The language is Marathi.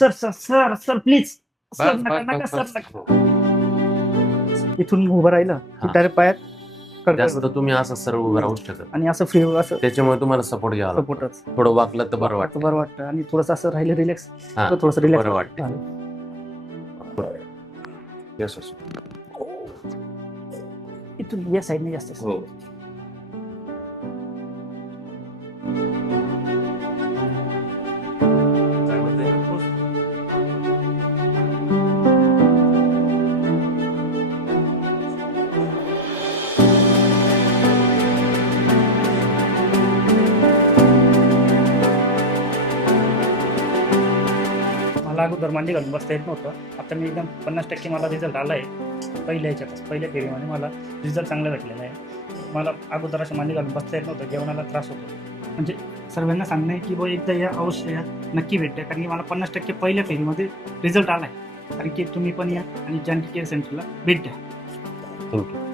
Sir sir sir sir please sir बस, नका बस, नका बस, सर बस. नका. इथून उभं राहिलं की हा. डायरेक्ट पायात जास्त कडकड तुम्ही असं सरळ उभं राहू शकत आणि असं फ्री असं त्याच्यामुळे तुम्हाला सपोर्ट घ्यावा लागतो. सपोर्टच थोडं वाकलं तर बरं वाटतं. बरं वाटतं आणि थोडंसं असं राहिलं रिलॅक्स हा, थोडंसं रिलॅक्स बरं वाटतं. Yes, yes. इथून या साईडने जास्त हो. मला अगोदर मांडी घालून बसता येत नव्हतं. आता मी एकदम 50% मला रिझल्ट आला आहे. पहिल्या फेरीमध्ये मला रिझल्ट चांगला भेटलेला आहे. मला अगोदर असं मांडी घालून बसता येत नव्हतं. जेवणाला त्रास होतो. म्हणजे सर्वांना सांगणं आहे की बुवा एकदा या अवश्य या, नक्की भेटा. कारण की मला 50% पहिल्या फेरीमध्ये रिझल्ट आला आहे. कारण की तुम्ही पण या आणि जानकी केअर सेंटरला भेट द्या. थँक्यू.